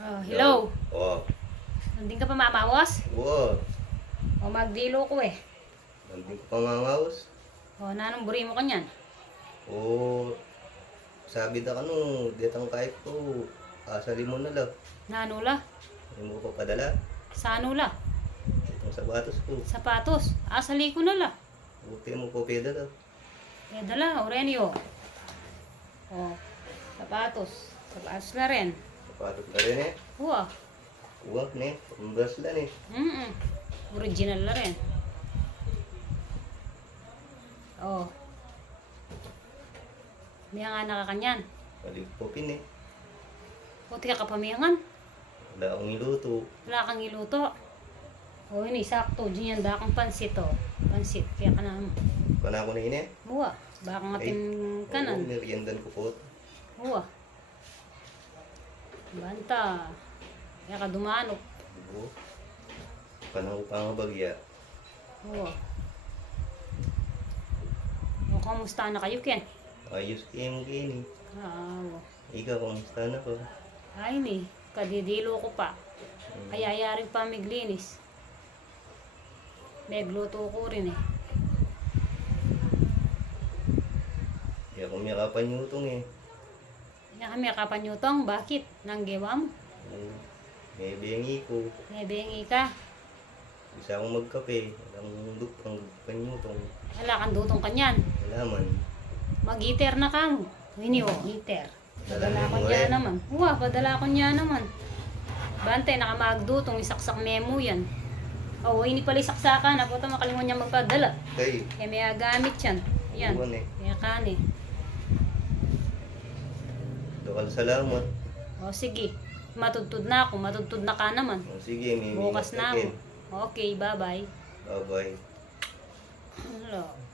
Hello. Oh, Nandun ka pa mamawas? wow. O magdilo ko eh. Nandun ko pangangaos. O nanong buri mo kanyan? Oh, sabi da kano, ditang kahit ko, asali mo na lang. Nanula? Hindi mo ko padala. Sanula? Itong sapatos ko. Sapatos? Asali ko na la. Buti mo ko peda Eh dala, Orenio. O, sapatos. Sapatos na rin. Sapatos na rin eh. Uwa. Uwak ne, pambras lang eh. Original na rin. O. Miyangan na ka kanyan. Maligpopin eh. Puti ka kapamiyangan. Wala akong iluto. Wala kang iluto. O ini, sakto. Diyan da kang pansit o. Pansit. Kaya ka na. Kana ko na ini. Uwa. Baka ngatin kanan. Oo, meriendan ko po. Uwa. Banta. Kaya ka dumanok. Oo. Panang upang bagya. Uwa. O, kamusta na kayo, Ken? Ayos kayo mo kini. Uwa. Ikaw, kamusta na ko? Ay ni, kadidilo ko pa. Kaya yaring pa miglinis. Megluto ko rin eh. Kaya kung miyakapan nyo itong eh. Kaya kami kapanyutong, bakit? Nang gewam? May bengi ko. Nebengi ka. Isa akong magkape. Alang dupang panyutong. Wala kang dutong kanyan. Wala man. Mag-iter na ka mo. Hindi o, iter. Padala ko mo niya rin. naman. Uwa, padala ko niya naman. Bante, nakamagdutong, isaksak memo yan. Oo, ini pala isaksakan. Apo ito, makalimutan niya magpadala. Kay, Kaya may gamit yan. Yan. iwan eh. Kaya kani. Dokal salamat. O sige, matutod na ako. Matutod na ka naman. O sige, may Bukas na ako. minakakin. Okay, bye-bye. Bye-bye. Look.